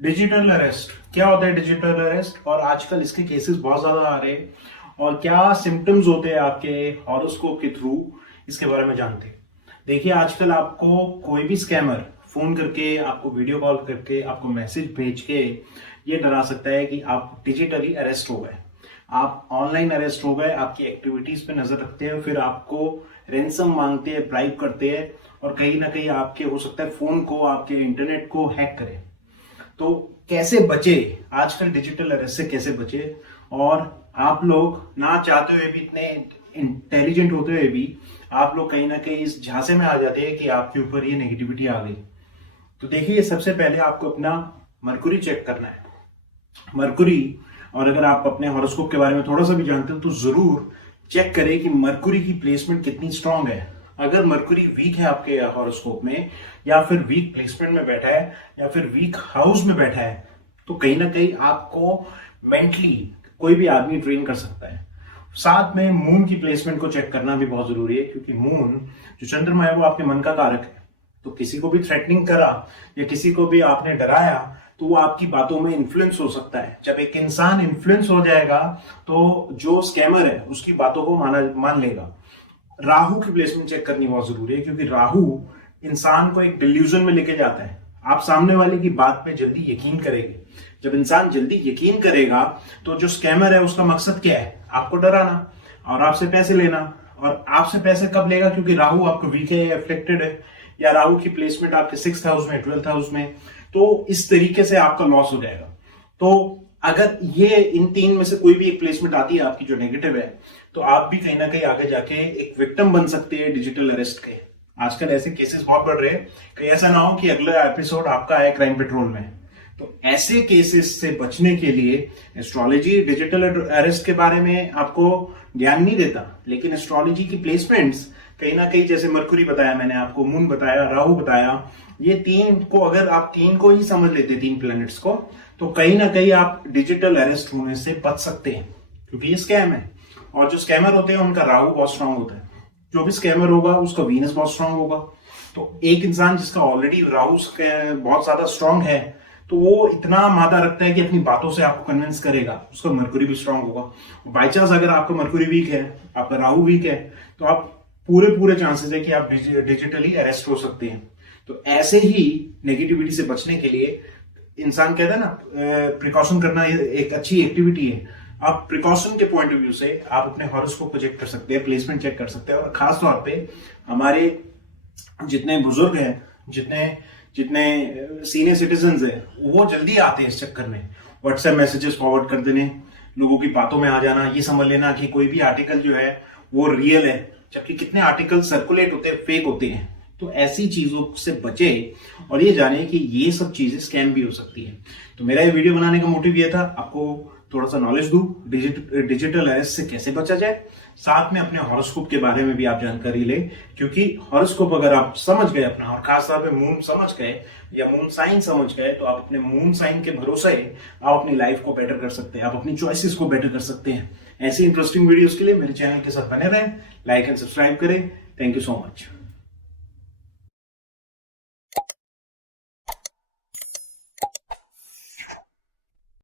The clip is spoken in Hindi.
डिजिटल अरेस्ट क्या होता है? डिजिटल अरेस्ट और आजकल इसके केसेस बहुत ज्यादा आ रहे हैं और क्या सिम्टम्स होते हैं आपके हॉरोस्कोप के थ्रू, इसके बारे में जानते हैं। देखिए, आजकल आपको कोई भी स्कैमर फोन करके, आपको वीडियो कॉल करके, आपको मैसेज भेज के ये डरा सकता है कि आप डिजिटली अरेस्ट हो गए, आप ऑनलाइन अरेस्ट हो गए, आपकी एक्टिविटीज पे नजर रखते हैं, फिर आपको रेंसम मांगते हैं, ब्राइब करते हैं और कहीं ना कहीं आपके हो सकता है फोन को, आपके इंटरनेट को हैक करें। तो कैसे बचे आजकल डिजिटल अरेस्ट से, कैसे बचे? और आप लोग ना चाहते हुए भी, इतने इंटेलिजेंट होते हुए भी, आप लोग कहीं ना कहीं इस झांसे में आ जाते हैं कि आपके ऊपर ये नेगेटिविटी आ गई। तो देखिए, सबसे पहले आपको अपना मरकुरी चेक करना है। मरकुरी, और अगर आप अपने हॉरोस्कोप के बारे में थोड़ा सा भी जानते हो तो जरूर चेक करें कि मरकुरी की प्लेसमेंट कितनी स्ट्रांग है। अगर मरकुरी वीक है आपके हॉरोस्कोप में, या फिर वीक प्लेसमेंट में बैठा है, या फिर वीक हाउस में बैठा है, तो कहीं ना कहीं आपको मेंटली कोई भी आदमी ट्रेन कर सकता है। साथ में मून की प्लेसमेंट को चेक करना भी बहुत जरूरी है, क्योंकि मून जो चंद्रमा है वो आपके मन का कारक है। तो किसी को भी थ्रेटनिंग करा या किसी को भी आपने डराया तो वो आपकी बातों में इन्फ्लुएंस हो सकता है। जब एक इंसान इन्फ्लुएंस हो जाएगा तो जो स्कैमर है उसकी बातों को मान लेगा। राहु की प्लेसमेंट चेक करनी बहुत जरूरी है, क्योंकि राहु इंसान को एक डिल्यूजन में लेके जाता है। आप सामने वाले की बात पे जल्दी यकीन करेंगे। जब इंसान जल्दी यकीन करेगा तो जो स्कैमर है उसका मकसद क्या है? आपको डराना और आपसे पैसे लेना। और आपसे पैसे कब लेगा? क्योंकि राहु आपको वीक है या अफेक्टेड है, या राहु की प्लेसमेंट आपके 6th हाउस में, 12th हाउस में, तो इस तरीके से आपका लॉस हो जाएगा। तो अगर ये इन तीन में से कोई भी एक प्लेसमेंट आती है आपकी जो नेगेटिव है, तो आप भी कहीं ना कहीं आगे जाके एक विक्टिम बन सकते हैं डिजिटल अरेस्ट के। आजकल ऐसे केसेस बहुत बढ़ रहे हैं, कहीं ऐसा ना हो कि अगला एपिसोड आपका है क्राइम पेट्रोल में। तो ऐसे केसेस से बचने के लिए एस्ट्रोलॉजी डिजिटल अरेस्ट के बारे में आपको ज्ञान नहीं देता, लेकिन एस्ट्रोलॉजी की प्लेसमेंट्स कहीं ना कहीं, जैसे मरकुरी बताया मैंने आपको, मून बताया, राहु बताया, ये तीन को अगर आप तीन को ही समझ लेते, तीन प्लैनेट्स को, तो कहीं ना कहीं आप डिजिटल अरेस्ट होने से बच सकते हैं। क्योंकि ये स्कैम है, और जो स्कैमर होते हैं उनका राहु बहुत स्ट्रांग होता है। जो भी स्कैमर होगा उसका वीनस बहुत स्ट्रांग होगा। तो एक इंसान जिसका ऑलरेडी राहु बहुत ज्यादा स्ट्रांग है, तो वो इतना मादा रखता है कि अपनी बातों से आपको कन्विंस करेगा। उसका मरकुरी भी स्ट्रांग होगा। बाई चांस अगर आपका मरकुरी वीक है, आपका राहु वीक है, तो आप पूरे चांसेस है कि आप डिजिटली अरेस्ट हो सकते हैं। तो ऐसे ही नेगेटिविटी से बचने के लिए इंसान कहता है ना, प्रिकॉशन करना एक अच्छी एक्टिविटी है। आप प्रिकॉशन के पॉइंट ऑफ व्यू से आप अपने हॉरोस्कोप को चेक कर सकते हैं, प्लेसमेंट चेक कर सकते हैं। और खास तौर पे हमारे जितने बुजुर्ग हैं, जितने जितने सीनियर सिटीजन हैं, वो जल्दी आते हैं इस चक्कर में। व्हाट्सएप मैसेजेस फॉरवर्ड कर देने, लोगों की बातों में आ जाना, ये समझ लेना कि कोई भी आर्टिकल जो है वो रियल है, जबकि कितने आर्टिकल सर्कुलेट होते हैं, फेक होते हैं। तो ऐसी चीजों से बचे और ये जाने कि ये सब चीजें स्कैम भी हो सकती है। तो मेरा ये वीडियो बनाने का मोटिव ये था, आपको थोड़ा सा नॉलेज दूं डिजिटल अरेस्ट से कैसे बचा जाए, साथ में अपने हॉरोस्कोप के बारे में भी आप जानकारी लें। क्योंकि हॉरोस्कोप अगर आप समझ गए अपना, और खासतौर पे मून समझ गए या मून साइन समझ गए, तो आप अपने मून साइन के भरोसे आप अपनी लाइफ को बेटर कर सकते हैं, आप अपनी चॉइसेस को बेटर कर सकते हैं। ऐसी इंटरेस्टिंग वीडियोस के लिए मेरे चैनल के साथ बने रहें, लाइक एंड सब्सक्राइब करें। Thank you so much.